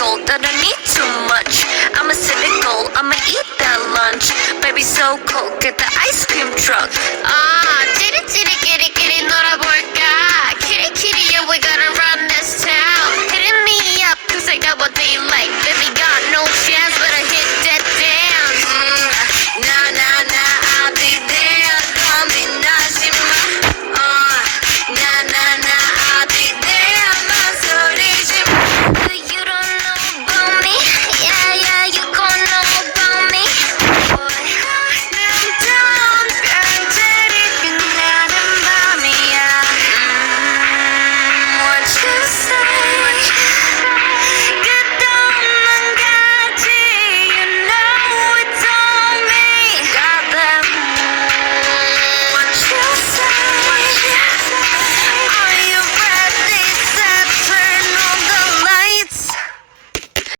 critical, that I need too much. I'm a cynical, I'ma eat that lunch. Baby so cold, get the ice cream truck. Ah,